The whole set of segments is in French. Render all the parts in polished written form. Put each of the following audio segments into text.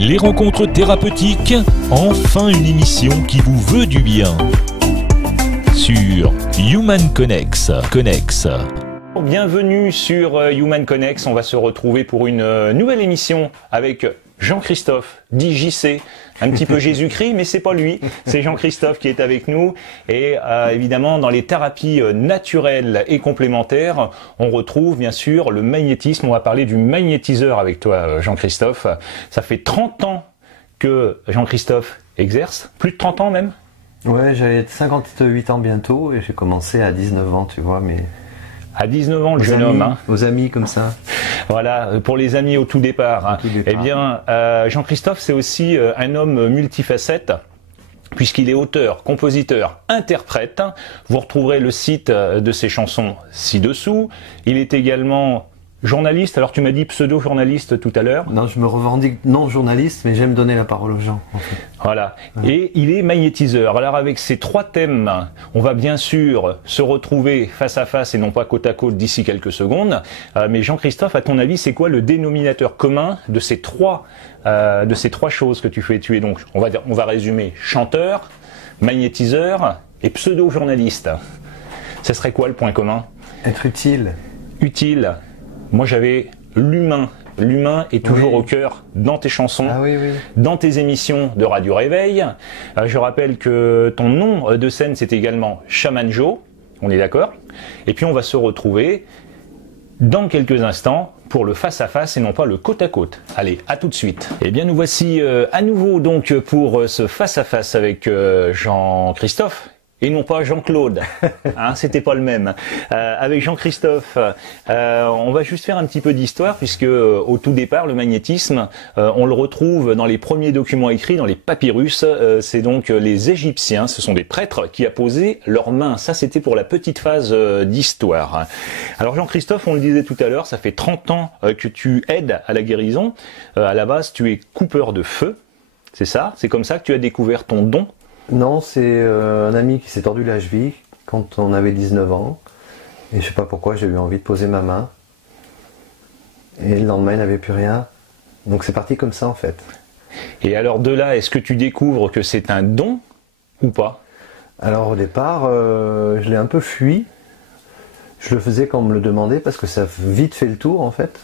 les rencontres thérapeutiques, enfin une émission qui vous veut du bien. Sur Human Connex. Bienvenue sur Human Connex, on va se retrouver pour une nouvelle émission avec Jean-Christophe, dit JC, un petit peu Jésus-Christ, mais c'est pas lui, c'est Jean-Christophe qui est avec nous. Et évidemment, dans les thérapies naturelles et complémentaires, on retrouve bien sûr le magnétisme. On va parler du magnétiseur avec toi, Jean-Christophe. Ça fait 30 ans que Jean-Christophe exerce, plus de 30 ans même? Ouais, j'avais 58 ans bientôt et j'ai commencé à 19 ans, tu vois, mais... À 19 ans, le jeune homme. Hein. Aux amis comme ça. Voilà, pour les amis au tout départ. Hein. Eh bien, Jean-Christophe, c'est aussi un homme multifacette, puisqu'il est auteur, compositeur, interprète. Vous retrouverez le site de ses chansons ci-dessous. Il est également journaliste. Alors, tu m'as dit pseudo-journaliste tout à l'heure. Non, je me revendique non journaliste, mais j'aime donner la parole aux gens. En fait. Voilà. Ouais. Et il est magnétiseur. Alors, avec ces trois thèmes, on va bien sûr se retrouver face à face et non pas côte à côte d'ici quelques secondes. Mais Jean-Christophe, à ton avis, c'est quoi le dénominateur commun de ces trois choses que tu fais? Tu es donc, on va résumer, chanteur, magnétiseur et pseudo-journaliste. Ça serait quoi le point commun? Être utile. Utile. Moi, j'avais l'humain. L'humain est toujours au cœur dans tes chansons, dans tes émissions de Radio Réveil. Je rappelle que ton nom de scène, c'est également Shaman Joe. On est d'accord? Et puis, on va se retrouver dans quelques instants pour le face-à-face et non pas le côte-à-côte. Allez, à tout de suite. Eh bien, nous voici à nouveau donc pour ce face-à-face avec Jean-Christophe. Et non pas Jean-Claude, hein, c'était pas le même. Avec Jean-Christophe, on va juste faire un petit peu d'histoire puisque au tout départ, le magnétisme, on le retrouve dans les premiers documents écrits, dans les papyrus. C'est donc les Égyptiens, ce sont des prêtres qui apposaient leurs mains. Ça, c'était pour la petite phase d'histoire. Alors Jean-Christophe, on le disait tout à l'heure, ça fait 30 ans que tu aides à la guérison. À la base, tu es coupeur de feu, c'est ça? C'est comme ça que tu as découvert ton don? Non, c'est un ami qui s'est tordu la cheville quand on avait 19 ans. Et je sais pas pourquoi, j'ai eu envie de poser ma main. Et le lendemain, il n'avait plus rien. Donc c'est parti comme ça en fait. Et alors de là, est-ce que tu découvres que c'est un don ou pas? Alors au départ, je l'ai un peu fui. Je le faisais quand on me le demandait parce que ça a vite fait le tour en fait.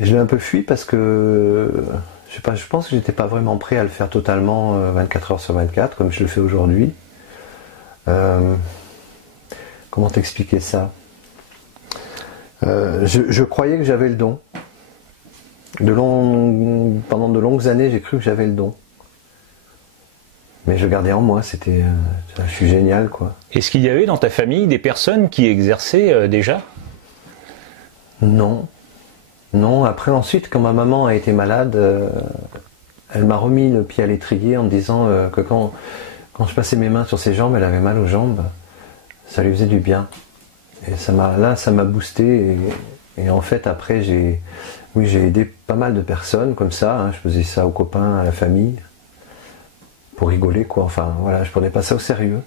Et je l'ai un peu fui parce que... Je sais pas, je pense que j'étais pas vraiment prêt à le faire totalement 24 heures sur 24 comme je le fais aujourd'hui. Comment t'expliquer ça? Je croyais que j'avais le don. Pendant de longues années, j'ai cru que j'avais le don. Mais je gardais en moi, c'était... je suis génial, quoi. Est-ce qu'il y avait dans ta famille des personnes qui exerçaient déjà? Non. Non, après ensuite, quand ma maman a été malade, elle m'a remis le pied à l'étrier en me disant que quand je passais mes mains sur ses jambes, elle avait mal aux jambes, ça lui faisait du bien. Et ça m'a boosté. Et en fait, après, j'ai aidé pas mal de personnes comme ça. Hein, je faisais ça aux copains, à la famille, pour rigoler, quoi. Enfin, voilà, je prenais pas ça au sérieux.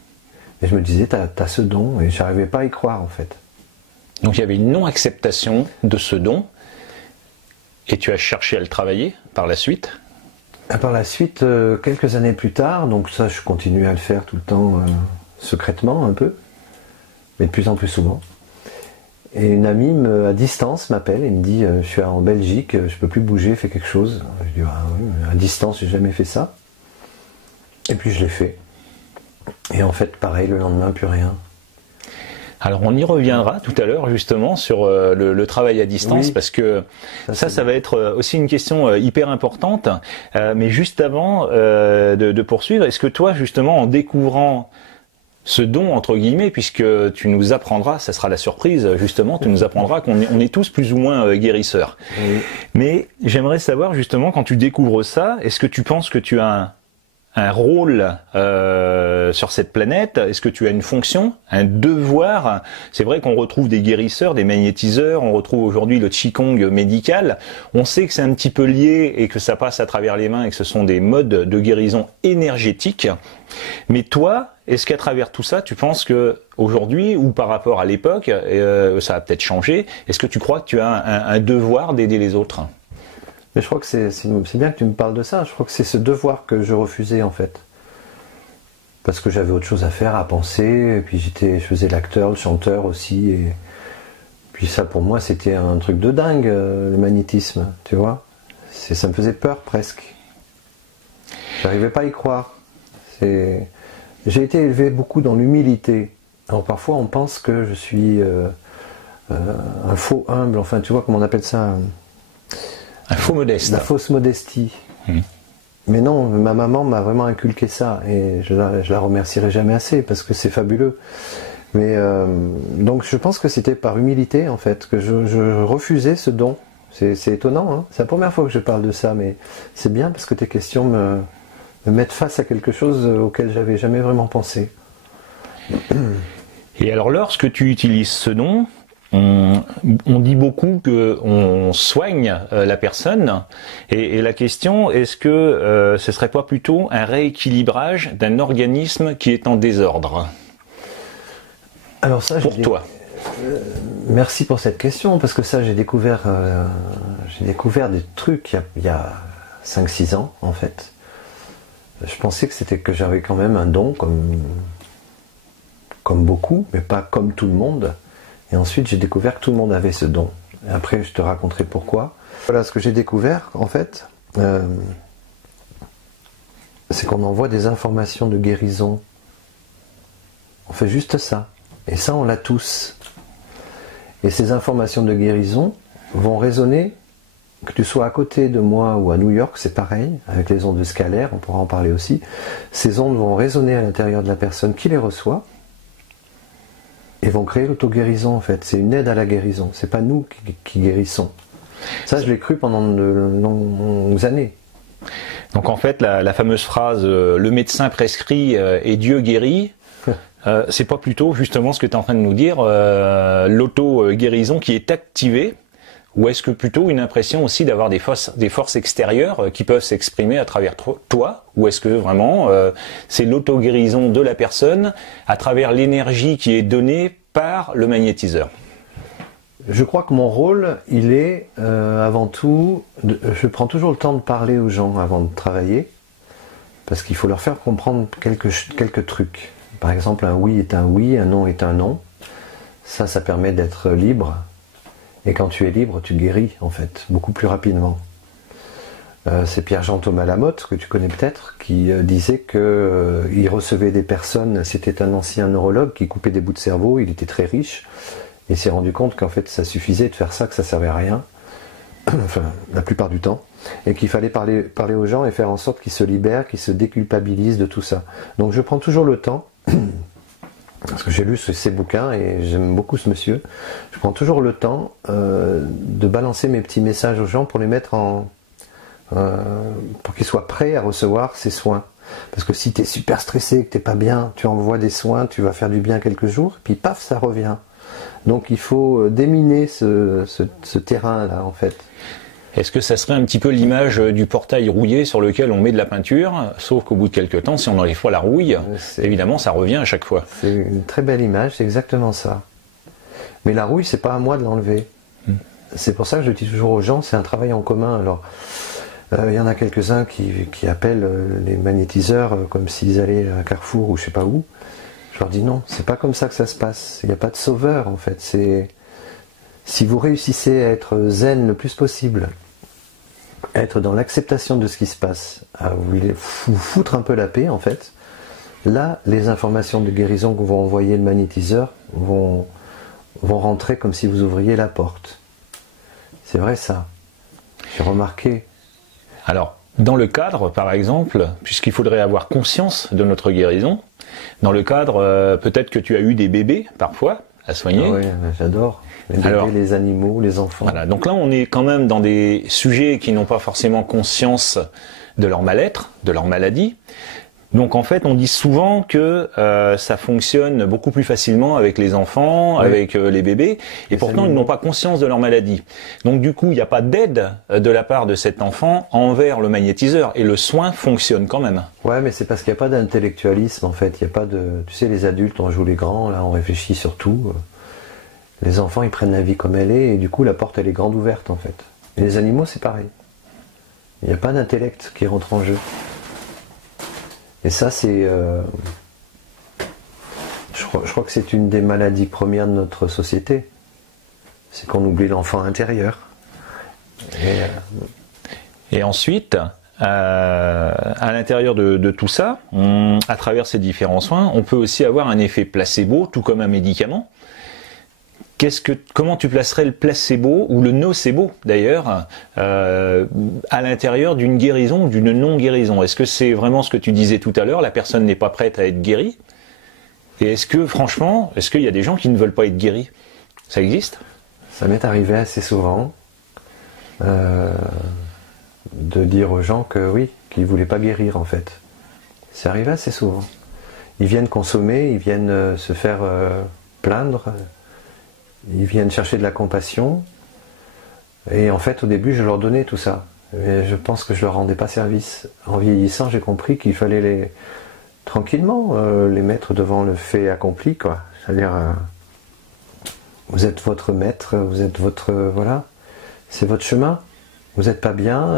Et je me disais, t'as ce don, et j'arrivais pas à y croire, en fait. Donc il y avait une non-acceptation de ce don. Et tu as cherché à le travailler par la suite? Par la suite, quelques années plus tard, donc ça je continue à le faire tout le temps secrètement un peu, mais de plus en plus souvent. Et une amie à distance m'appelle et me dit je suis en Belgique, je peux plus bouger, fais quelque chose. Je dis ah oui, à distance j'ai jamais fait ça. Et puis je l'ai fait. Et en fait pareil, le lendemain plus rien. Alors on y reviendra tout à l'heure justement sur le travail à distance, parce que ça va être aussi une question hyper importante. Mais juste avant de poursuivre, est-ce que toi justement en découvrant ce don entre guillemets, puisque tu nous apprendras, ça sera la surprise justement, tu nous apprendras qu'on est tous plus ou moins guérisseurs. Oui. Mais j'aimerais savoir justement quand tu découvres ça, est-ce que tu penses que tu as un rôle sur cette planète? Est-ce que tu as une fonction, un devoir? C'est vrai qu'on retrouve des guérisseurs, des magnétiseurs, on retrouve aujourd'hui le Qigong médical. On sait que c'est un petit peu lié et que ça passe à travers les mains et que ce sont des modes de guérison énergétique. Mais toi, est-ce qu'à travers tout ça, tu penses que aujourd'hui ou par rapport à l'époque, ça a peut-être changé, est-ce que tu crois que tu as un devoir d'aider les autres? Mais je crois que c'est bien que tu me parles de ça. Je crois que c'est ce devoir que je refusais en fait. Parce que j'avais autre chose à faire, à penser, et puis je faisais l'acteur, le chanteur aussi, et puis ça pour moi c'était un truc de dingue, le magnétisme, tu vois. Ça me faisait peur presque. J'arrivais pas à y croire. J'ai été élevé beaucoup dans l'humilité. Alors parfois on pense que je suis un faux humble, enfin tu vois comment on appelle ça, un faux modeste. La fausse modestie. Mais non, ma maman m'a vraiment inculqué ça et je la remercierai jamais assez parce que c'est fabuleux. Mais donc je pense que c'était par humilité en fait que je refusais ce don. C'est étonnant, hein, c'est la première fois que je parle de ça, mais c'est bien parce que tes questions me mettent face à quelque chose auquel j'avais jamais vraiment pensé. Et alors lorsque tu utilises ce don, on dit beaucoup qu'on soigne la personne, et la question, est-ce que ce serait pas plutôt un rééquilibrage d'un organisme qui est en désordre? Alors ça, pour toi. Merci pour cette question, parce que ça j'ai découvert des trucs il y a 5-6 ans en fait. Je pensais que j'avais quand même un don comme beaucoup, mais pas comme tout le monde. Et ensuite, j'ai découvert que tout le monde avait ce don. Et après, je te raconterai pourquoi. Voilà, ce que j'ai découvert, en fait, c'est qu'on envoie des informations de guérison. On fait juste ça. Et ça, on l'a tous. Et ces informations de guérison vont résonner, que tu sois à côté de moi ou à New York, c'est pareil, avec les ondes scalaires, on pourra en parler aussi. Ces ondes vont résonner à l'intérieur de la personne qui les reçoit, et vont créer l'auto-guérison en fait. C'est une aide à la guérison. C'est pas nous qui guérissons. Ça, je l'ai cru pendant de longues années. Donc en fait, la fameuse phrase le médecin prescrit et Dieu guérit, c'est pas plutôt justement ce que tu es en train de nous dire, l'auto-guérison qui est activée, ou est-ce que plutôt une impression aussi d'avoir des forces extérieures qui peuvent s'exprimer à travers toi, ou est-ce que vraiment c'est l'auto-guérison de la personne à travers l'énergie qui est donnée par le magnétiseur? Je crois que mon rôle, il est avant tout, je prends toujours le temps de parler aux gens avant de travailler, parce qu'il faut leur faire comprendre quelques trucs. Par exemple, un oui est un oui, un non est un non. Ça permet d'être libre. Et quand tu es libre, tu guéris, en fait, beaucoup plus rapidement. C'est Pierre-Jean Thomas Lamotte, que tu connais peut-être, qui disait qu'il recevait des personnes, c'était un ancien neurologue qui coupait des bouts de cerveau, il était très riche, et s'est rendu compte qu'en fait ça suffisait de faire ça, que ça servait à rien, enfin, la plupart du temps, et qu'il fallait parler aux gens et faire en sorte qu'ils se libèrent, qu'ils se déculpabilisent de tout ça. Donc je prends toujours le temps, parce que j'ai lu ces bouquins et j'aime beaucoup ce monsieur, je prends toujours le temps de balancer mes petits messages aux gens pour les mettre pour qu'ils soient prêts à recevoir ces soins. Parce que si tu es super stressé, que tu n'es pas bien, tu envoies des soins, tu vas faire du bien quelques jours, puis paf, ça revient. Donc il faut déminer ce terrain-là en fait. Est-ce que ça serait un petit peu l'image du portail rouillé sur lequel on met de la peinture, sauf qu'au bout de quelques temps, si on enlève pas la rouille, évidemment ça revient à chaque fois. C'est une très belle image, c'est exactement ça. Mais la rouille, c'est pas à moi de l'enlever. C'est pour ça que je dis toujours aux gens, c'est un travail en commun. Alors, il y en a quelques-uns qui appellent les magnétiseurs comme s'ils allaient à Carrefour ou je sais pas où. Je leur dis non, c'est pas comme ça que ça se passe. Il n'y a pas de sauveur en fait. Si vous réussissez à être zen le plus possible, à être dans l'acceptation de ce qui se passe, à vous foutre un peu la paix en fait, là les informations de guérison que vont envoyer le magnétiseur vont rentrer comme si vous ouvriez la porte. C'est vrai ça. J'ai remarqué. Alors, dans le cadre, par exemple, puisqu'il faudrait avoir conscience de notre guérison, dans le cadre, peut-être que tu as eu des bébés, parfois, à soigner. Ah oui, j'adore. Les bébés, les animaux, les enfants. Voilà, donc là, on est quand même dans des sujets qui n'ont pas forcément conscience de leur mal-être, de leur maladie. Donc en fait, on dit souvent que ça fonctionne beaucoup plus facilement avec les enfants, oui, avec les bébés, et pourtant ils n'ont pas conscience de leur maladie. Donc du coup, il n'y a pas d'aide de la part de cet enfant envers le magnétiseur, et le soin fonctionne quand même. Ouais, mais c'est parce qu'il n'y a pas d'intellectualisme en fait. Il y a pas de, tu sais, les adultes, on joue les grands, là, on réfléchit sur tout. Les enfants, ils prennent la vie comme elle est, et du coup, la porte elle est grande ouverte en fait. Et les animaux, c'est pareil. Il n'y a pas d'intellect qui rentre en jeu. Et ça, c'est... je crois que c'est une des maladies premières de notre société. C'est qu'on oublie l'enfant intérieur. Et ensuite, à l'intérieur de tout ça, à travers ces différents soins, on peut aussi avoir un effet placebo, tout comme un médicament. Comment tu placerais le placebo ou le nocebo d'ailleurs à l'intérieur d'une guérison ou d'une non-guérison? Est-ce que c'est vraiment ce que tu disais tout à l'heure, la personne n'est pas prête à être guérie? Et est-ce que franchement, est-ce qu'il y a des gens qui ne veulent pas être guéris? Ça existe? Ça m'est arrivé assez souvent de dire aux gens que oui, qu'ils ne voulaient pas guérir en fait. C'est arrivé assez souvent. Ils viennent consommer, ils viennent se faire plaindre. Ils viennent chercher de la compassion, et en fait au début je leur donnais tout ça, mais je pense que je leur rendais pas service. En vieillissant, j'ai compris qu'il fallait tranquillement les mettre devant le fait accompli, quoi. C'est-à-dire vous êtes votre maître, vous êtes votre... voilà, c'est votre chemin, vous n'êtes pas bien,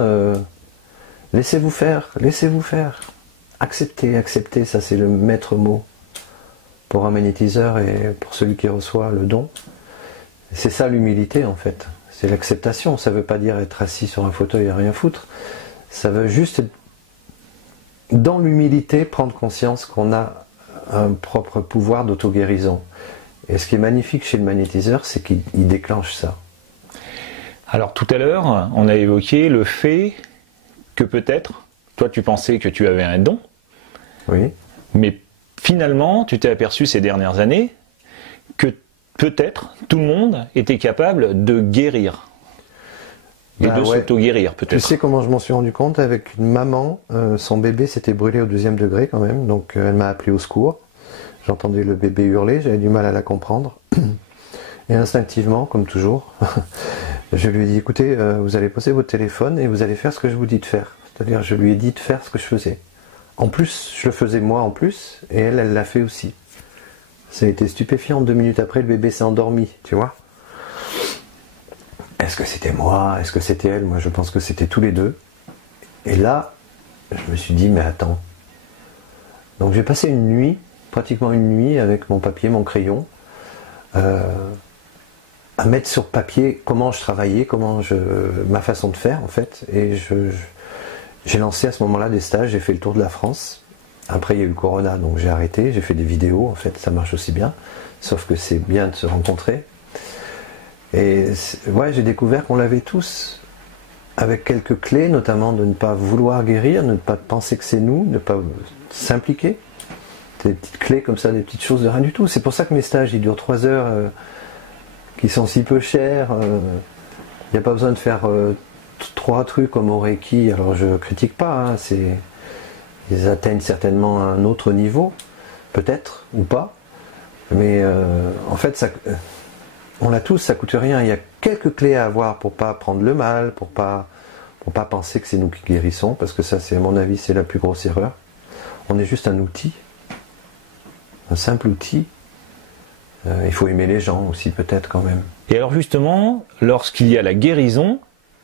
laissez-vous faire, acceptez, ça c'est le maître mot pour un magnétiseur et pour celui qui reçoit le don. C'est ça l'humilité en fait, c'est l'acceptation. Ça ne veut pas dire être assis sur un fauteuil et rien foutre, ça veut juste dans l'humilité prendre conscience qu'on a un propre pouvoir d'auto-guérison. Et ce qui est magnifique chez le magnétiseur, c'est qu'il déclenche ça. Alors tout à l'heure, on a évoqué le fait que peut-être, toi tu pensais que tu avais un don, oui, mais finalement tu t'es aperçu ces dernières années que peut-être tout le monde était capable de guérir et de s'auto-guérir peut-être. Tu sais comment je m'en suis rendu compte? Avec une maman, son bébé s'était brûlé au 2e degré quand même, donc elle m'a appelé au secours. J'entendais le bébé hurler, j'avais du mal à la comprendre. Et instinctivement, comme toujours, je lui ai dit, écoutez, vous allez poser votre téléphone et vous allez faire ce que je vous dis de faire. C'est-à-dire, je lui ai dit de faire ce que je faisais. En plus, je le faisais moi en plus, et elle l'a fait aussi. Ça a été stupéfiant. 2 minutes après, le bébé s'est endormi, tu vois. Est-ce que c'était moi? Est-ce que c'était elle? Moi, je pense que c'était tous les deux. Et là, je me suis dit, mais attends. Donc, j'ai passé une nuit, pratiquement une nuit, avec mon papier, mon crayon, à mettre sur papier comment je travaillais, ma façon de faire, en fait. Et j'ai lancé à ce moment-là des stages, j'ai fait le tour de la France. Après, il y a eu le Corona, donc j'ai arrêté. J'ai fait des vidéos, en fait, ça marche aussi bien. Sauf que c'est bien de se rencontrer. Et ouais, j'ai découvert qu'on l'avait tous. Avec quelques clés, notamment de ne pas vouloir guérir, de ne pas penser que c'est nous, de ne pas s'impliquer. Des petites clés comme ça, des petites choses de rien du tout. C'est pour ça que mes stages, ils durent 3 heures, qui sont si peu chers. Il n'y a pas besoin de faire 3 trucs comme au Reiki. Alors, je critique pas, hein, ils atteignent certainement un autre niveau, peut-être, ou pas. Mais en fait, on l'a tous, ça coûte rien. Il y a quelques clés à avoir pour pas prendre le mal, pour pas penser que c'est nous qui guérissons, parce que ça, c'est à mon avis, c'est la plus grosse erreur. On est juste un outil, un simple outil. Il faut aimer les gens aussi, peut-être, quand même. Et alors justement, lorsqu'il y a la guérison,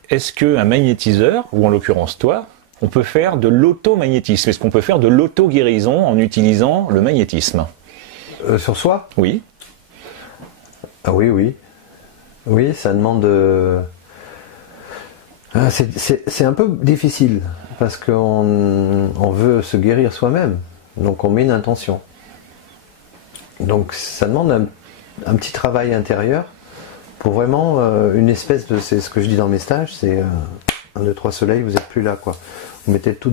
est-ce qu'un magnétiseur, ou en l'occurrence toi, on peut faire de l'automagnétisme? Est-ce qu'on peut faire de l'auto-guérison en utilisant le magnétisme? Sur soi? Oui. Ah oui, oui. Oui, ça demande... c'est un peu difficile, parce qu'on veut se guérir soi-même. Donc on met une intention. Donc ça demande un petit travail intérieur pour vraiment une espèce de... C'est ce que je dis dans mes stages, c'est 1, 2, 3 soleils, vous n'êtes plus là, quoi. Vous mettez tout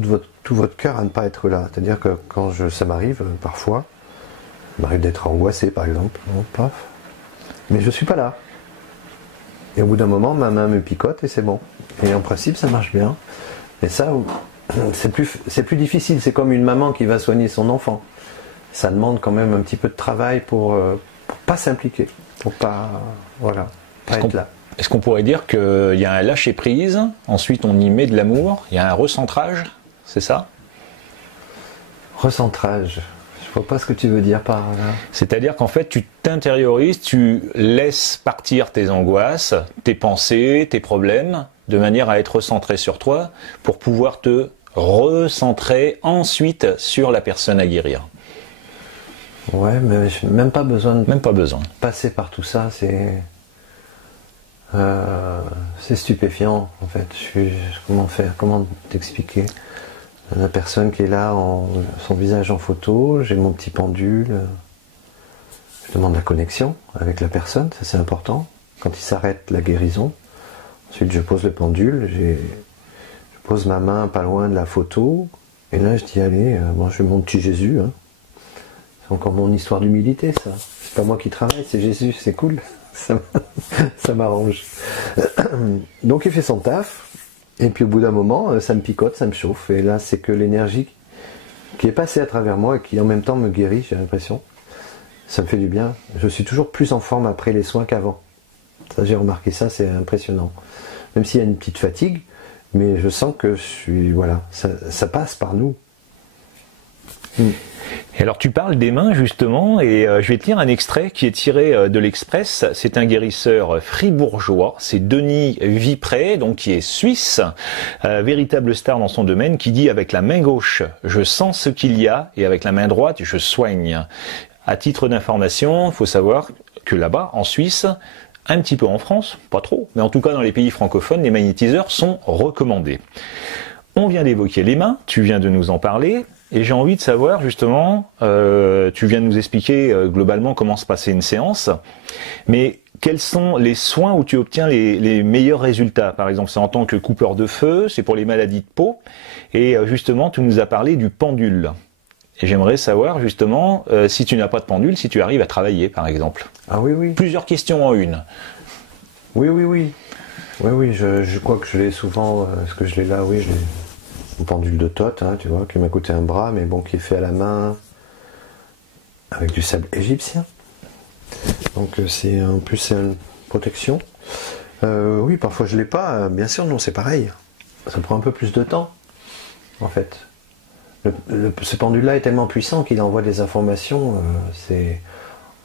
votre cœur à ne pas être là. C'est-à-dire que quand ça m'arrive, parfois, il m'arrive d'être angoissé, par exemple. Bon, paf. Mais je ne suis pas là. Et au bout d'un moment, ma main me picote et c'est bon. Et en principe, ça marche bien. Et ça, c'est plus difficile. C'est comme une maman qui va soigner son enfant. Ça demande quand même un petit peu de travail pour pas s'impliquer. Pour pas être là. Est-ce qu'on pourrait dire qu'il y a un lâcher-prise, ensuite on y met de l'amour, il y a un recentrage, c'est ça? Recentrage. Je vois pas ce que tu veux dire par là. C'est-à-dire qu'en fait, tu t'intériorises, tu laisses partir tes angoisses, tes pensées, tes problèmes, de manière à être centré sur toi, pour pouvoir te recentrer ensuite sur la personne à guérir. Ouais, mais j'ai même pas besoin de passer par tout ça, c'est stupéfiant en fait. Comment t'expliquer? La personne qui est là, son visage en photo, j'ai mon petit pendule, je demande la connexion avec la personne, ça c'est important. Quand il s'arrête, la guérison. Ensuite je pose le pendule, je pose ma main pas loin de la photo, et là je dis allez, moi je fais mon petit Jésus, hein. C'est encore mon histoire d'humilité ça. C'est pas moi qui travaille, c'est Jésus, c'est cool. Ça m'arrange. Donc il fait son taf. Et puis au bout d'un moment, ça me picote, ça me chauffe. Et là, c'est que l'énergie qui est passée à travers moi et qui en même temps me guérit, j'ai l'impression. Ça me fait du bien. Je suis toujours plus en forme après les soins qu'avant. Ça, j'ai remarqué ça, c'est impressionnant. Même s'il y a une petite fatigue, mais je sens que ça passe par nous. Et alors tu parles des mains justement, et je vais te lire un extrait qui est tiré de l'Express. C'est un guérisseur fribourgeois, c'est Denis Vipré, donc qui est suisse, véritable star dans son domaine, qui dit avec la main gauche je sens ce qu'il y a et avec la main droite je soigne. À titre d'information, il faut savoir que là-bas en Suisse, un petit peu en France, pas trop, mais en tout cas dans les pays francophones, les magnétiseurs sont recommandés. On vient d'évoquer les mains, tu viens de nous en parler. Et j'ai envie de savoir justement, tu viens de nous expliquer globalement comment se passait une séance, mais quels sont les soins où tu obtiens les meilleurs résultats? Par exemple, c'est en tant que coupeur de feu, c'est pour les maladies de peau, et justement, tu nous as parlé du pendule. Et j'aimerais savoir justement, si tu n'as pas de pendule, si tu arrives à travailler par exemple. Ah oui, oui. Plusieurs questions en une. Oui, oui, oui. Oui, oui, je crois que je l'ai souvent, est-ce que je l'ai là? Oui, je l'ai. Un pendule de Thoth, hein, tu vois, qui m'a coûté un bras, mais bon, qui est fait à la main avec du sable égyptien. Donc en plus c'est une protection. Oui, parfois je l'ai pas. Bien sûr, non, c'est pareil. Ça prend un peu plus de temps, en fait. Ce pendule-là est tellement puissant qu'il envoie des informations.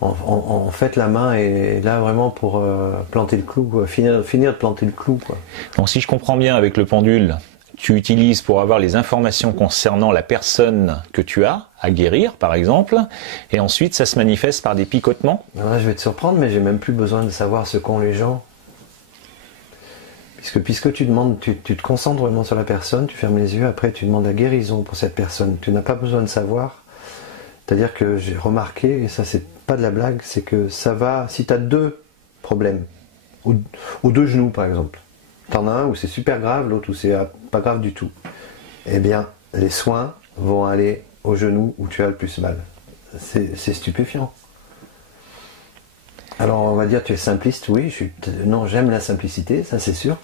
En fait, la main est là vraiment pour planter le clou, finir de planter le clou, quoi. Donc si je comprends bien, avec le pendule, tu utilises pour avoir les informations concernant la personne que tu as à guérir, par exemple, et ensuite ça se manifeste par des picotements. Là, je vais te surprendre, mais j'ai même plus besoin de savoir ce qu'ont les gens. Puisque tu demandes, tu te concentres vraiment sur la personne, tu fermes les yeux, après tu demandes la guérison pour cette personne. Tu n'as pas besoin de savoir. C'est-à-dire que j'ai remarqué, et ça c'est pas de la blague, c'est que ça va, si tu as 2 problèmes, ou 2 genoux par exemple, t'en as un où c'est super grave, l'autre où c'est pas grave du tout. Eh bien, les soins vont aller au genou où tu as le plus mal. C'est stupéfiant. Alors on va dire tu es simpliste, oui, non, j'aime la simplicité, ça c'est sûr.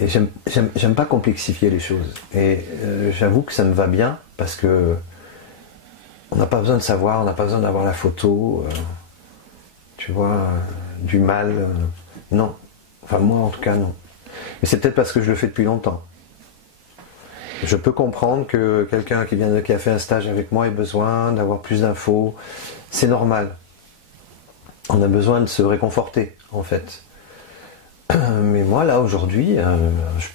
Et j'aime pas complexifier les choses. Et j'avoue que ça me va bien parce que on n'a pas besoin de savoir, on n'a pas besoin d'avoir la photo, tu vois, du mal, non. Enfin moi en tout cas non. Mais c'est peut-être parce que je le fais depuis longtemps. Je peux comprendre que quelqu'un qui a fait un stage avec moi ait besoin d'avoir plus d'infos. C'est normal. On a besoin de se réconforter en fait. Mais moi là aujourd'hui,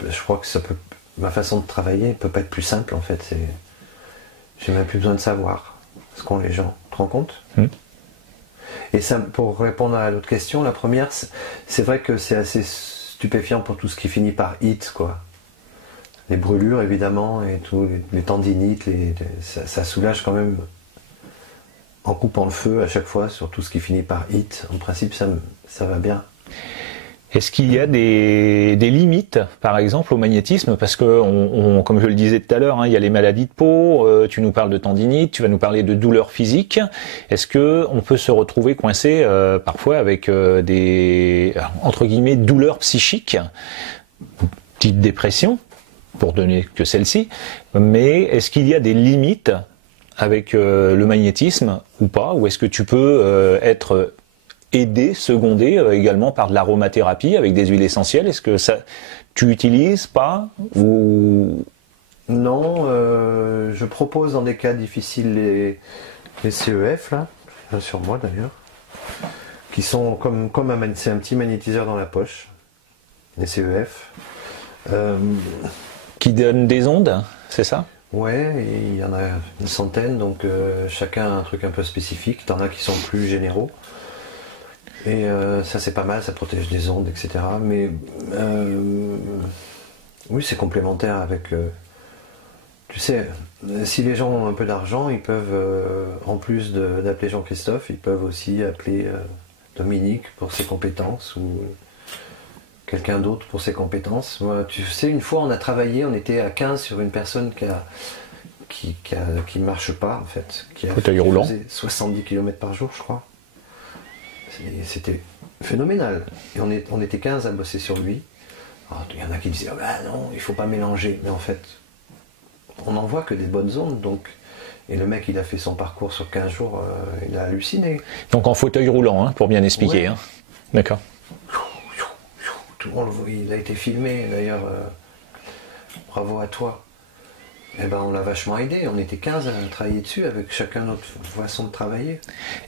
je crois que ma façon de travailler peut pas être plus simple en fait. J'ai même plus besoin de savoir ce qu'ont les gens. Tu te rends compte ? Et ça, pour répondre à l'autre question, la première, c'est vrai que c'est assez stupéfiant pour tout ce qui finit par it, quoi. Les brûlures évidemment et tout, les tendinites, ça soulage quand même en coupant le feu à chaque fois sur tout ce qui finit par it. En principe, ça va bien. Est-ce qu'il y a des limites, par exemple, au magnétisme? Parce que, comme je le disais tout à l'heure, hein, il y a les maladies de peau, tu nous parles de tendinite, tu vas nous parler de douleurs physiques. Est-ce qu'on peut se retrouver coincé parfois avec des, entre guillemets, douleurs psychiques, type dépression, pour donner que celle-ci, mais est-ce qu'il y a des limites avec le magnétisme ou pas? Ou est-ce que tu peux être aidé, secondé également par de l'aromathérapie avec des huiles essentielles? Est-ce que ça, tu utilises pas ou Non, je propose dans des cas difficiles les CEF, là, sur moi d'ailleurs, qui sont c'est un petit magnétiseur dans la poche, les CEF. Qui donnent des ondes, c'est ça? Ouais, et il y en a une centaine, donc chacun a un truc un peu spécifique. T'en as qui sont plus généraux. Et ça c'est pas mal, ça protège des ondes, etc. Mais oui, c'est complémentaire avec... tu sais, si les gens ont un peu d'argent, ils peuvent, en plus d'appeler Jean-Christophe, ils peuvent aussi appeler Dominique pour ses compétences, ou quelqu'un d'autre pour ses compétences. Moi, tu sais, une fois on a travaillé, on était à 15 sur une personne qui marche pas en fait, qui faisait 70 km par jour, je crois. C'était phénoménal. Et on était 15 à bosser sur lui. Alors, il y en a qui disaient oh, bah non, il faut pas mélanger. Mais en fait, on n'en voit que des bonnes ondes. Donc. Et le mec, il a fait son parcours sur 15 jours, il a halluciné. Donc en fauteuil roulant, hein, pour bien expliquer. Ouais. Hein. D'accord. Il a été filmé d'ailleurs. Bravo à toi. Eh ben, on l'a vachement aidé. On était 15 à travailler dessus avec chacun notre façon de travailler.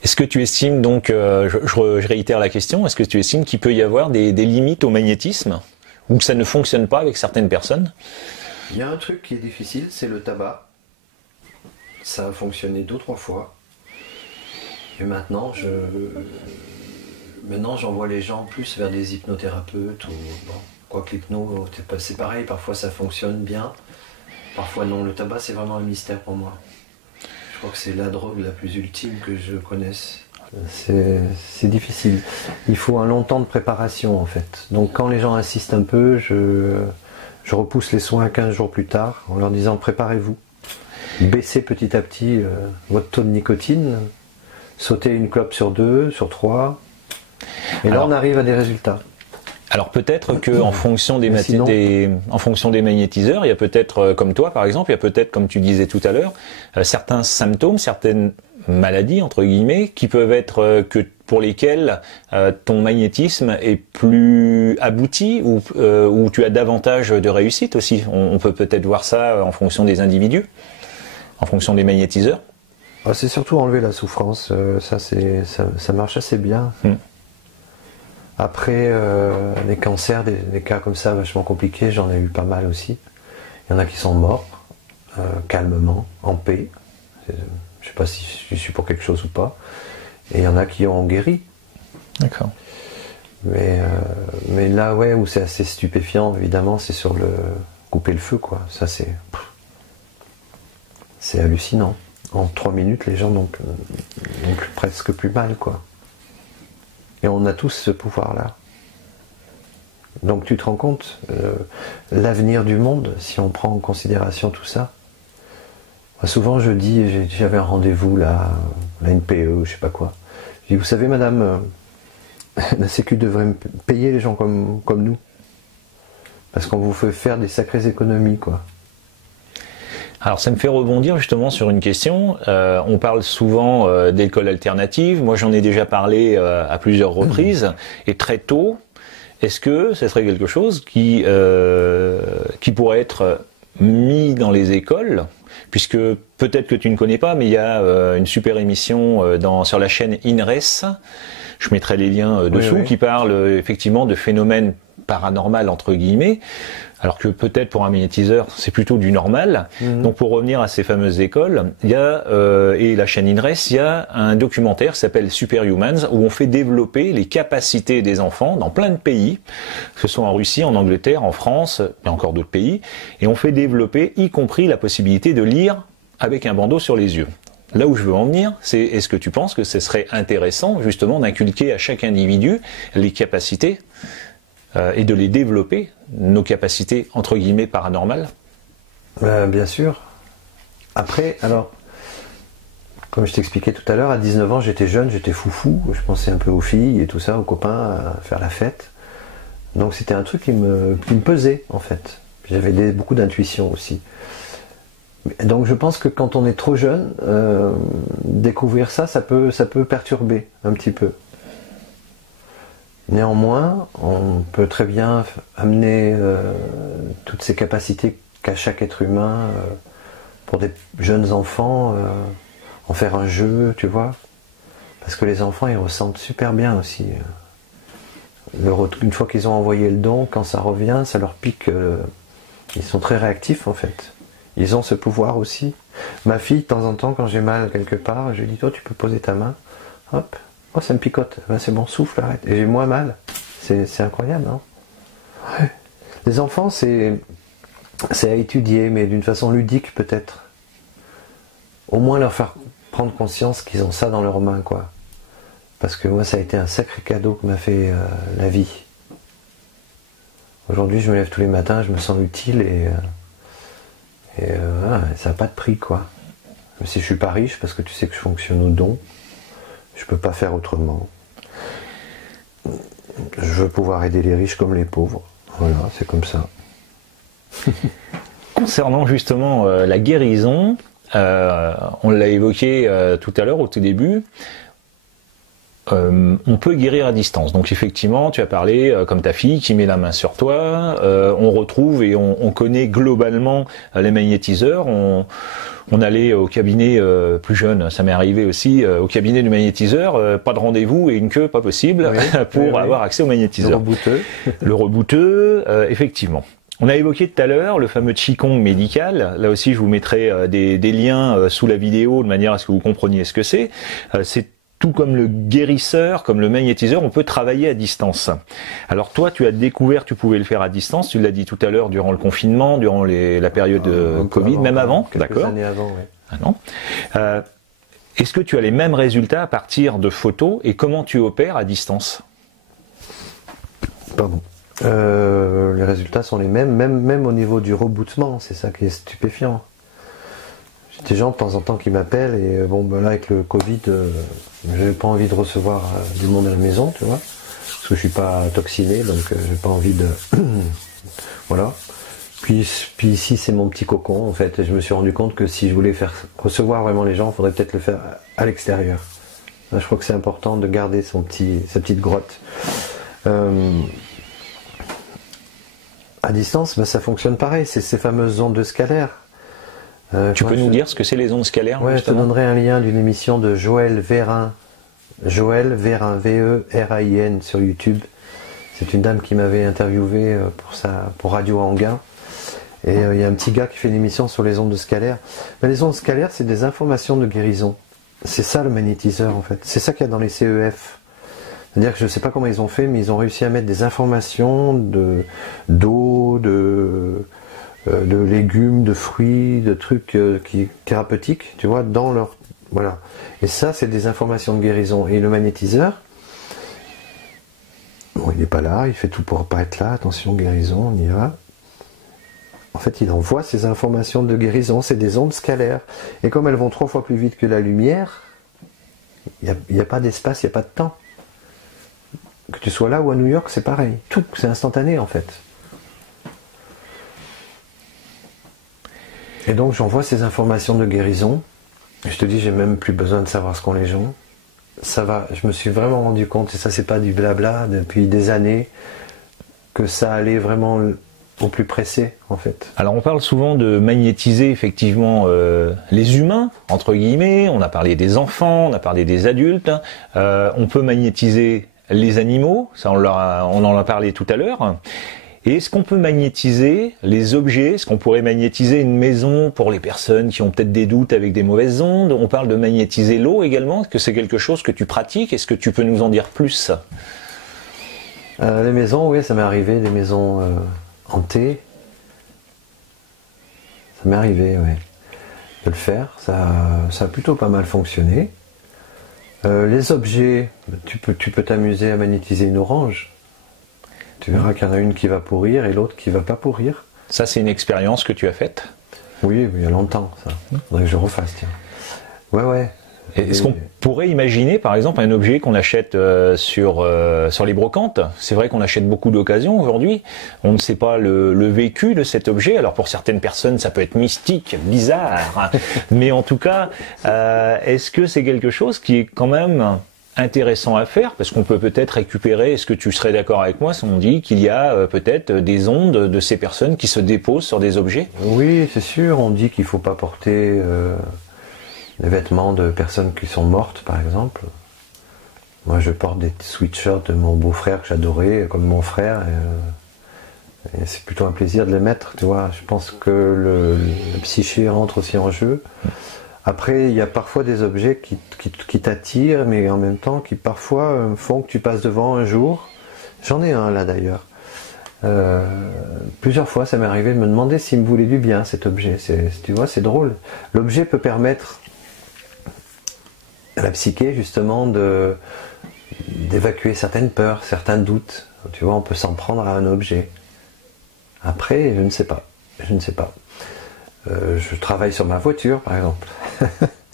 Est-ce que tu estimes donc, je réitère la question, est-ce que tu estimes qu'il peut y avoir des limites au magnétisme ou que ça ne fonctionne pas avec certaines personnes? Il y a un truc qui est difficile, c'est le tabac. Ça a fonctionné 2 ou 3 fois. Et maintenant, j'envoie les gens plus vers des hypnothérapeutes. Quoique l'hypno, c'est pareil, parfois ça fonctionne bien, parfois non. Le tabac, c'est vraiment un mystère pour moi. Je crois que c'est la drogue la plus ultime que je connaisse. C'est difficile. Il faut un long temps de préparation, en fait. Donc quand les gens insistent un peu, je repousse les soins 15 jours plus tard, en leur disant préparez-vous. Baissez petit à petit votre taux de nicotine, sautez une clope sur 2, sur 3, et là on arrive à des résultats. Alors peut-être qu'en fonction des magnétiseurs, il y a peut-être, comme toi par exemple, il y a peut-être, comme tu disais tout à l'heure, certains symptômes, certaines maladies, entre guillemets, qui peuvent être pour lesquelles ton magnétisme est plus abouti ou où tu as davantage de réussite aussi. On peut peut-être voir ça en fonction des individus, en fonction des magnétiseurs. C'est surtout enlever la souffrance, ça marche assez bien. Après, les cancers, des cas comme ça vachement compliqués, j'en ai eu pas mal aussi. Il y en a qui sont morts, calmement, en paix. Je sais pas si je suis pour quelque chose ou pas. Et il y en a qui ont guéri. D'accord. Mais là, ouais, où c'est assez stupéfiant, évidemment, c'est sur le couper le feu, quoi. Ça, c'est hallucinant. En 3 minutes, les gens n'ont presque plus mal, quoi. Et on a tous ce pouvoir-là. Donc tu te rends compte, l'avenir du monde, si on prend en considération tout ça. Moi, souvent je dis, j'avais un rendez-vous là, la NPE, je sais pas quoi. Je dis, vous savez madame, la Sécu devrait payer les gens comme nous. Parce qu'on vous fait faire des sacrées économies, quoi. Alors ça me fait rebondir justement sur une question. On parle souvent d'école alternative. Moi j'en ai déjà parlé à plusieurs reprises. Et très tôt, est-ce que ce serait quelque chose qui pourrait être mis dans les écoles? Puisque peut-être que tu ne connais pas, mais il y a une super émission sur la chaîne INRES. Je mettrai les liens dessous, qui parle effectivement de phénomènes paranormal entre guillemets, alors que peut-être pour un magnétiseur c'est plutôt du normal. Donc pour revenir à ces fameuses écoles, il y a et la chaîne INRES, il y a un documentaire qui s'appelle Superhumans où on fait développer les capacités des enfants dans plein de pays, que ce soit en Russie, en Angleterre, en France et encore d'autres pays, et on fait développer y compris la possibilité de lire avec un bandeau sur les yeux. Là où je veux en venir, c'est est-ce que tu penses que ce serait intéressant justement d'inculquer à chaque individu les capacités et de les développer, nos capacités entre guillemets paranormales? Bien sûr. Après, alors, comme je t'expliquais tout à l'heure, à 19 ans j'étais jeune, j'étais foufou, je pensais un peu aux filles et tout ça, aux copains, à faire la fête. Donc c'était un truc qui me pesait en fait. J'avais beaucoup d'intuition aussi. Donc je pense que quand on est trop jeune, découvrir ça peut perturber un petit peu. Néanmoins, on peut très bien amener toutes ces capacités qu'à chaque être humain, pour des jeunes enfants, en faire un jeu, tu vois. Parce que les enfants, ils ressentent super bien aussi. Une fois qu'ils ont envoyé le don, quand ça revient, ça leur pique. Ils sont très réactifs en fait. Ils ont ce pouvoir aussi. Ma fille, de temps en temps, quand j'ai mal quelque part, je lui dis, toi, tu peux poser ta main. Hop, oh, ça me picote. Ben, c'est bon, souffle, arrête. Et j'ai moins mal. C'est incroyable, hein. Ouais. Les enfants, c'est à étudier, mais d'une façon ludique peut-être. Au moins leur faire prendre conscience qu'ils ont ça dans leurs mains, quoi. Parce que moi, ça a été un sacré cadeau que m'a fait la vie. Aujourd'hui, je me lève tous les matins, je me sens utile et ça n'a pas de prix, quoi. Même si je suis pas riche, parce que tu sais que je fonctionne au don, je peux pas faire autrement. Je veux pouvoir aider les riches comme les pauvres. Voilà, c'est comme ça. Concernant justement la guérison, on l'a évoqué tout à l'heure, au tout début, on peut guérir à distance. Donc effectivement, tu as parlé comme ta fille qui met la main sur toi, on retrouve et on connaît globalement les magnétiseurs. On allait au cabinet plus jeune, ça m'est arrivé aussi, au cabinet du magnétiseur, pas de rendez-vous et une queue, pas possible, oui, pour avoir accès au magnétiseur. Le rebouteux. Le rebouteux, effectivement. On a évoqué tout à l'heure le fameux Qigong médical. Là aussi, je vous mettrai des liens sous la vidéo de manière à ce que vous compreniez ce que c'est. C'est tout comme le guérisseur, comme le magnétiseur, on peut travailler à distance. Alors toi, tu as découvert que tu pouvais le faire à distance, tu l'as dit tout à l'heure, durant le confinement, durant la période Covid, même avant, d'accord ? Années avant, oui. Ah non. Est-ce que tu as les mêmes résultats à partir de photos et comment tu opères à distance ? Pardon. Les résultats sont les mêmes, même au niveau du rebootement, c'est ça qui est stupéfiant. J'ai des gens de temps en temps qui m'appellent et bon ben là avec le Covid, j'avais pas envie de recevoir du monde à la maison, tu vois, parce que je suis pas toxiné, donc j'ai pas envie de voilà. Puis ici c'est mon petit cocon en fait, et je me suis rendu compte que si je voulais recevoir vraiment les gens, il faudrait peut-être le faire à l'extérieur. Là, je crois que c'est important de garder sa petite grotte. À distance, ben, ça fonctionne pareil, c'est ces fameuses ondes scalaires. Tu peux nous dire ce que c'est les ondes scalaires ? Ouais, je te donnerai un lien d'une émission de Joël Vérin, V-E-R-A-I-N sur YouTube. C'est une dame qui m'avait interviewé pour Radio Anguin. Et il y a un petit gars qui fait une émission sur les ondes scalaires. Mais les ondes scalaires, c'est des informations de guérison. C'est ça le magnétiseur en fait. C'est ça qu'il y a dans les CEF. C'est-à-dire que je ne sais pas comment ils ont fait, mais ils ont réussi à mettre des informations d'eau, de légumes, de fruits, de trucs thérapeutiques, tu vois, dans leur... Voilà. Et ça, c'est des informations de guérison. Et le magnétiseur, bon, il n'est pas là, il fait tout pour pas être là, attention, guérison, on y va. En fait, il envoie ces informations de guérison, c'est des ondes scalaires. Et comme elles vont 3 fois plus vite que la lumière, il n'y a pas d'espace, il n'y a pas de temps. Que tu sois là ou à New York, c'est pareil. Tout, c'est instantané en fait. Et donc j'envoie ces informations de guérison. Et je te dis, j'ai même plus besoin de savoir ce qu'ont les gens. Ça va, je me suis vraiment rendu compte, et ça c'est pas du blabla, depuis des années, que ça allait vraiment au plus pressé en fait. Alors on parle souvent de magnétiser effectivement les humains, entre guillemets, on a parlé des enfants, on a parlé des adultes, on peut magnétiser les animaux, ça on en a parlé tout à l'heure. Et est-ce qu'on peut magnétiser les objets? Est-ce qu'on pourrait magnétiser une maison pour les personnes qui ont peut-être des doutes avec des mauvaises ondes? On parle de magnétiser l'eau également. Est-ce que c'est quelque chose que tu pratiques? Est-ce que tu peux nous en dire plus? Les maisons, oui, ça m'est arrivé, des maisons hantées. Ça m'est arrivé, oui, de le faire. Ça a plutôt pas mal fonctionné. Les objets, tu peux t'amuser à magnétiser une orange. Tu verras qu'il y en a une qui va pourrir et l'autre qui va pas pourrir. Ça, c'est une expérience que tu as faite? Oui, il y a longtemps, ça. Il faudrait que je refasse, tiens. Ouais. Est-ce qu'on pourrait imaginer, par exemple, un objet qu'on achète sur les brocantes? C'est vrai qu'on achète beaucoup d'occasions aujourd'hui. On ne sait pas le vécu de cet objet. Alors pour certaines personnes, ça peut être mystique, bizarre. Mais en tout cas, est-ce que c'est quelque chose qui est quand même intéressant à faire, parce qu'on peut peut-être récupérer, est-ce que tu serais d'accord avec moi si on dit qu'il y a peut-être des ondes de ces personnes qui se déposent sur des objets? Oui, c'est sûr, on dit qu'il ne faut pas porter des vêtements de personnes qui sont mortes, par exemple. Moi, je porte des sweatshirts de mon beau-frère que j'adorais, comme mon frère, et c'est plutôt un plaisir de les mettre, tu vois. Je pense que le psyché rentre aussi en jeu. Après, il y a parfois des objets qui t'attirent, mais en même temps qui parfois font que tu passes devant un jour. J'en ai un là d'ailleurs. Plusieurs fois, ça m'est arrivé de me demander s'il me voulait du bien, cet objet. Tu vois, c'est drôle. L'objet peut permettre à la psyché justement d'évacuer certaines peurs, certains doutes. Tu vois, on peut s'en prendre à un objet. Après, je ne sais pas. Je travaille sur ma voiture, par exemple.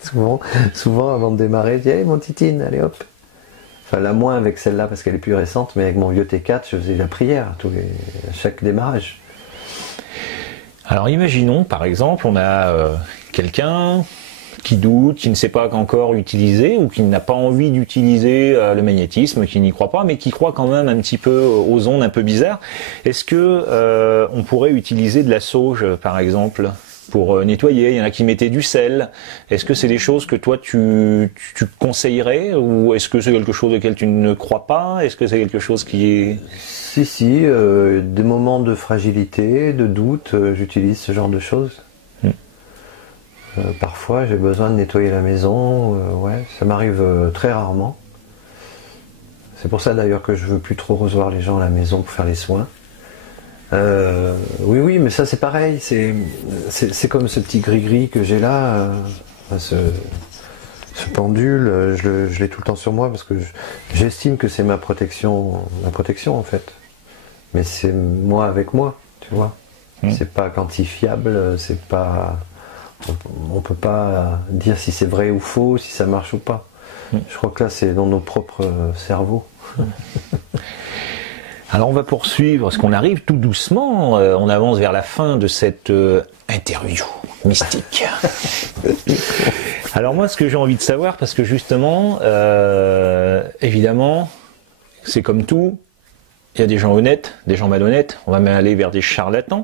souvent, avant de démarrer, je dis hey, mon titine, allez hop. Enfin, la moins avec celle-là parce qu'elle est plus récente, mais avec mon vieux T4, je faisais la prière à chaque démarrage. Alors, imaginons, par exemple, on a quelqu'un qui doute, qui ne sait pas encore utiliser ou qui n'a pas envie d'utiliser le magnétisme, qui n'y croit pas, mais qui croit quand même un petit peu aux ondes un peu bizarres. Est-ce que on pourrait utiliser de la sauge, par exemple, pour nettoyer? Il y en a qui mettaient du sel. Est-ce que c'est des choses que toi tu conseillerais, ou est-ce que c'est quelque chose auquel tu ne crois pas? Est-ce que c'est quelque chose qui est... Si, des moments de fragilité, de doute, j'utilise ce genre de choses. Parfois j'ai besoin de nettoyer la maison, ouais, ça m'arrive très rarement. C'est pour ça d'ailleurs que je veux plus trop recevoir les gens à la maison pour faire les soins. Oui, mais ça c'est pareil, c'est comme ce petit gris-gris que j'ai là, ce pendule, je l'ai tout le temps sur moi parce que j'estime que c'est ma protection en fait. Mais c'est moi avec moi, tu vois. C'est pas quantifiable, c'est pas... On peut pas dire si c'est vrai ou faux, si ça marche ou pas. Je crois que là c'est dans nos propres cerveaux. Alors on va poursuivre, parce qu'on arrive tout doucement, on avance vers la fin de cette interview mystique. Alors moi ce que j'ai envie de savoir, parce que justement, évidemment, c'est comme tout, il y a des gens honnêtes, des gens malhonnêtes, on va même aller vers des charlatans.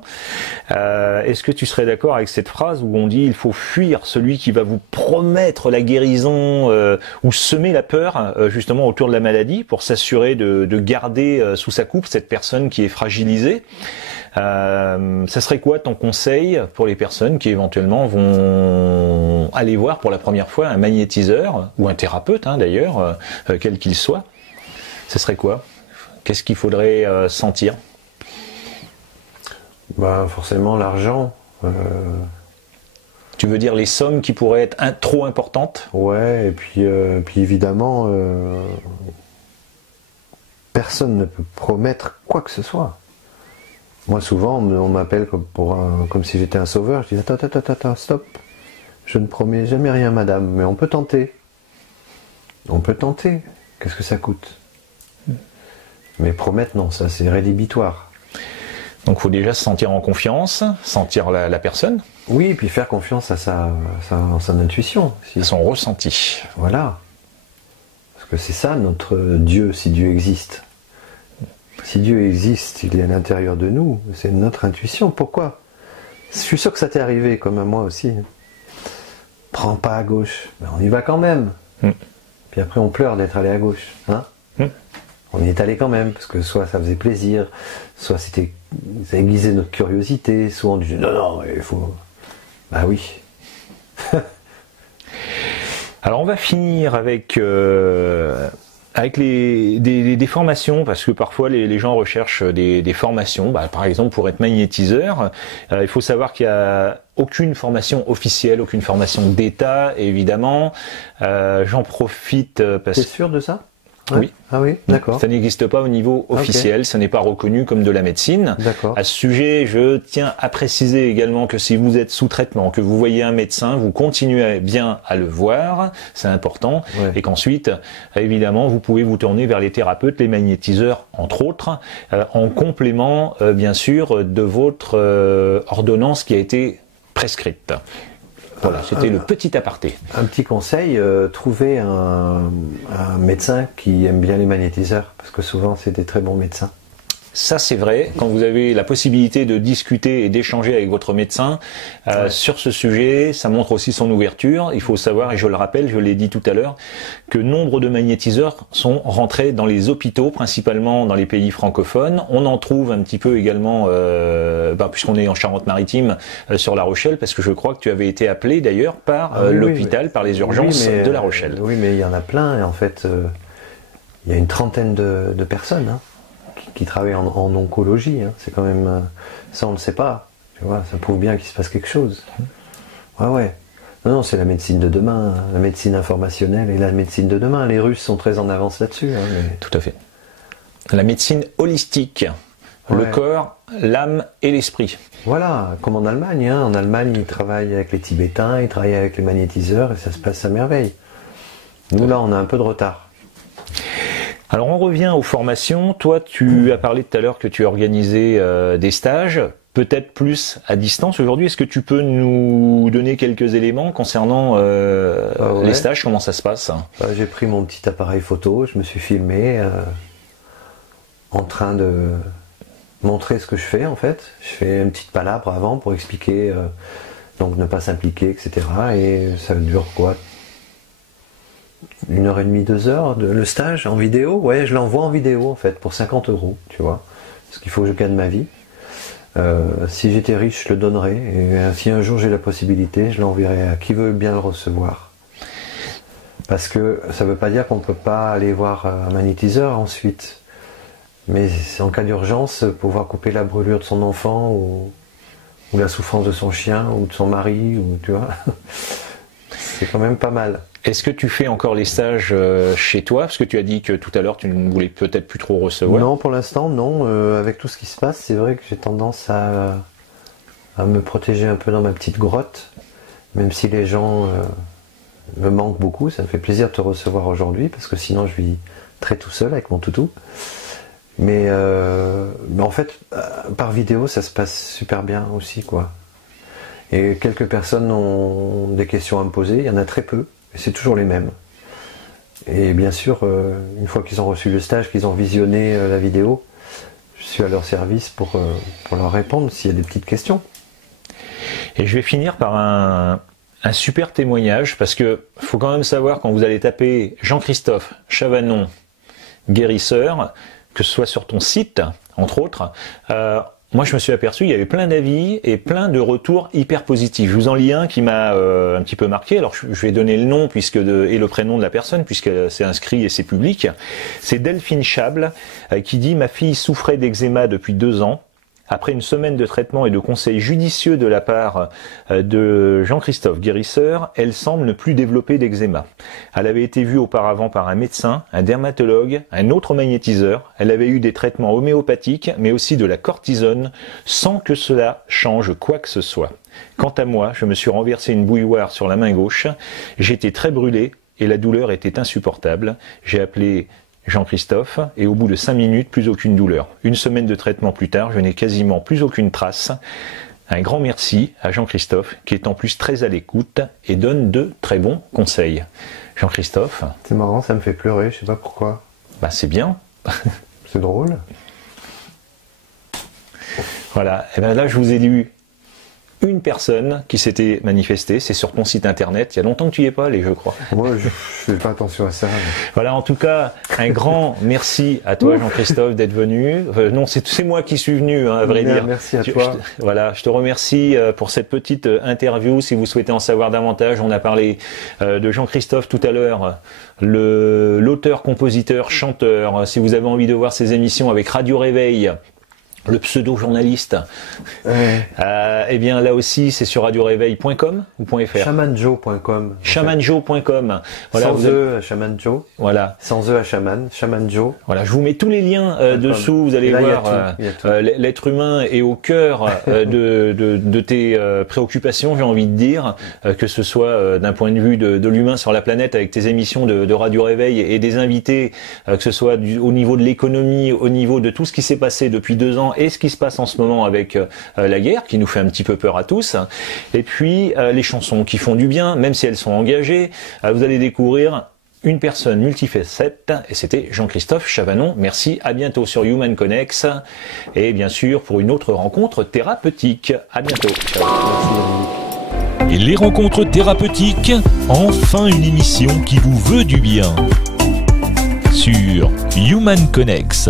Est-ce que tu serais d'accord avec cette phrase où on dit il faut fuir celui qui va vous promettre la guérison ou semer la peur justement autour de la maladie pour s'assurer de garder sous sa coupe cette personne qui est fragilisée? Ça serait quoi ton conseil pour les personnes qui éventuellement vont aller voir pour la première fois un magnétiseur ou un thérapeute d'ailleurs, quel qu'il soit? Ce serait quoi? Qu'est-ce qu'il faudrait sentir? Forcément l'argent. Tu veux dire les sommes qui pourraient être trop importantes? Ouais, et puis évidemment, personne ne peut promettre quoi que ce soit. Moi souvent on m'appelle comme si j'étais un sauveur. Je dis attends, stop. Je ne promets jamais rien, madame, mais on peut tenter. On peut tenter. Qu'est-ce que ça coûte? Mais promettre, non, ça c'est rédhibitoire. Donc il faut déjà se sentir en confiance, sentir la personne. Oui, et puis faire confiance à son intuition. À son ressenti. Voilà. Parce que c'est ça notre Dieu, si Dieu existe. Si Dieu existe, il est à l'intérieur de nous, c'est notre intuition. Pourquoi? Je suis sûr que ça t'est arrivé, comme à moi aussi. Prends pas à gauche, mais on y va quand même. Puis après on pleure d'être allé à gauche. Hein? On y est allé quand même, parce que soit ça faisait plaisir, soit ça aiguisait notre curiosité, soit on disait non, il faut... Bah oui. Alors on va finir avec des formations, parce que parfois les gens recherchent des formations, par exemple pour être magnétiseur. Il faut savoir qu'il n'y a aucune formation officielle, aucune formation d'État, évidemment. J'en profite parce que... T'es sûr de ça? Ouais. Oui. Ah oui, d'accord. Ça n'existe pas au niveau officiel, ça n'est pas reconnu comme de la médecine. D'accord. À ce sujet, je tiens à préciser également que si vous êtes sous traitement, que vous voyez un médecin, vous continuez bien à le voir, c'est important, et qu'ensuite, évidemment, vous pouvez vous tourner vers les thérapeutes, les magnétiseurs, entre autres, en complément, bien sûr, de votre ordonnance qui a été prescrite. Voilà, c'était le petit aparté. Un petit conseil, trouvez un médecin qui aime bien les magnétiseurs, parce que souvent c'est des très bons médecins. Ça c'est vrai, quand vous avez la possibilité de discuter et d'échanger avec votre médecin sur ce sujet, ça montre aussi son ouverture. Il faut savoir, et je le rappelle, je l'ai dit tout à l'heure, que nombre de magnétiseurs sont rentrés dans les hôpitaux, principalement dans les pays francophones. On en trouve un petit peu également, puisqu'on est en Charente-Maritime, sur La Rochelle, parce que je crois que tu avais été appelé d'ailleurs par l'hôpital, par les urgences de La Rochelle. Oui, mais il y en a plein, et en fait, il y a une trentaine de personnes, hein, qui travaillent en oncologie, hein. C'est quand même, ça on ne le sait pas, tu vois, ça prouve bien qu'il se passe quelque chose. Ouais. Non, c'est la médecine de demain, hein, la médecine informationnelle et la médecine de demain. Les Russes sont très en avance là-dessus. Hein, mais... Tout à fait. La médecine holistique, le corps, l'âme et l'esprit. Voilà, comme en Allemagne. Hein. En Allemagne, ils travaillent avec les Tibétains, ils travaillent avec les magnétiseurs et ça se passe à merveille. Nous, là, on a un peu de retard. Alors on revient aux formations. Toi, tu as parlé tout à l'heure que tu organisais des stages, peut-être plus à distance aujourd'hui. Est-ce que tu peux nous donner quelques éléments concernant les stages? Comment ça se passe? J'ai pris mon petit appareil photo, je me suis filmé en train de montrer ce que je fais en fait. Je fais une petite palabre avant pour expliquer, donc ne pas s'impliquer, etc. Et ça dure quoi? 1h30, 2 heures, le stage en vidéo. Ouais, je l'envoie en vidéo en fait pour 50 €, tu vois, parce qu'il faut que je gagne ma vie. Si j'étais riche, je le donnerais, et si un jour j'ai la possibilité, je l'enverrai à qui veut bien le recevoir. Parce que ça veut pas dire qu'on ne peut pas aller voir un magnétiseur ensuite, mais en cas d'urgence, pouvoir couper la brûlure de son enfant ou la souffrance de son chien ou de son mari, ou tu vois, c'est quand même pas mal. Est-ce que tu fais encore les stages chez toi? Parce que tu as dit que tout à l'heure tu ne voulais peut-être plus trop recevoir. Non, pour l'instant non. Avec tout ce qui se passe, c'est vrai que j'ai tendance à me protéger un peu dans ma petite grotte. Même si les gens me manquent beaucoup, ça me fait plaisir de te recevoir aujourd'hui, parce que sinon je vis très tout seul avec mon toutou. Mais en fait, par vidéo, ça se passe super bien aussi, quoi. Et quelques personnes ont des questions à me poser, il y en a très peu. C'est toujours les mêmes. Et bien sûr, une fois qu'ils ont reçu le stage, qu'ils ont visionné la vidéo, je suis à leur service pour leur répondre s'il y a des petites questions. Et je vais finir par un super témoignage, parce que faut quand même savoir, quand vous allez taper Jean-Christophe Chavanon, guérisseur, que ce soit sur ton site, entre autres, moi je me suis aperçu, il y avait plein d'avis et plein de retours hyper positifs. Je vous en lis un qui m'a un petit peu marqué. Alors je vais donner le nom et le prénom de la personne, puisque c'est inscrit et c'est public. C'est Delphine Chable qui dit: ma fille souffrait d'eczéma depuis 2 ans. Après une semaine de traitement et de conseils judicieux de la part de Jean-Christophe, guérisseur, elle semble ne plus développer d'eczéma. Elle avait été vue auparavant par un médecin, un dermatologue, un autre magnétiseur. Elle avait eu des traitements homéopathiques, mais aussi de la cortisone, sans que cela change quoi que ce soit. Quant à moi, je me suis renversé une bouilloire sur la main gauche. J'étais très brûlé et la douleur était insupportable. J'ai appelé Jean-Christophe, et au bout de 5 minutes, plus aucune douleur. Une semaine de traitement plus tard, je n'ai quasiment plus aucune trace. Un grand merci à Jean-Christophe, qui est en plus très à l'écoute et donne de très bons conseils. Jean-Christophe. C'est marrant, ça me fait pleurer, je sais pas pourquoi. Bah c'est bien. C'est drôle. Voilà, et bien là je vous ai lu une personne qui s'était manifestée, c'est sur ton site internet. Il y a longtemps que tu y es pas allé, je crois. Moi, je fais pas attention à ça. Mais... Voilà, en tout cas, un grand merci à toi, Jean-Christophe, d'être venu. Non, c'est moi qui suis venu, hein, à vrai dire. Merci à toi. Je te remercie pour cette petite interview. Si vous souhaitez en savoir davantage, on a parlé de Jean-Christophe tout à l'heure, l'auteur, compositeur, chanteur. Si vous avez envie de voir ses émissions avec Radio Réveil, le pseudo-journaliste, eh bien là aussi c'est sur radioréveil.com ou .fr. Chamanjo.com. Chamanjo.com. Voilà, sans E à Chamanjo. Voilà. Sans E à Chaman. Chamanjo. Voilà, je vous mets tous les liens dessous. Vous allez voir, l'être humain est au cœur de tes préoccupations, j'ai envie de dire, que ce soit d'un point de vue de l'humain sur la planète avec tes émissions de Radio Réveil et des invités, que ce soit au niveau de l'économie, au niveau de tout ce qui s'est passé depuis 2 ans et ce qui se passe en ce moment avec la guerre, qui nous fait un petit peu peur à tous, et puis les chansons qui font du bien, même si elles sont engagées. Vous allez découvrir une personne multifacette, et c'était Jean-Christophe Chavanon. Merci, à bientôt sur Human Connex, et bien sûr pour une autre rencontre thérapeutique. À bientôt. Ciao. Et les rencontres thérapeutiques, enfin une émission qui vous veut du bien. Sur Human Connex.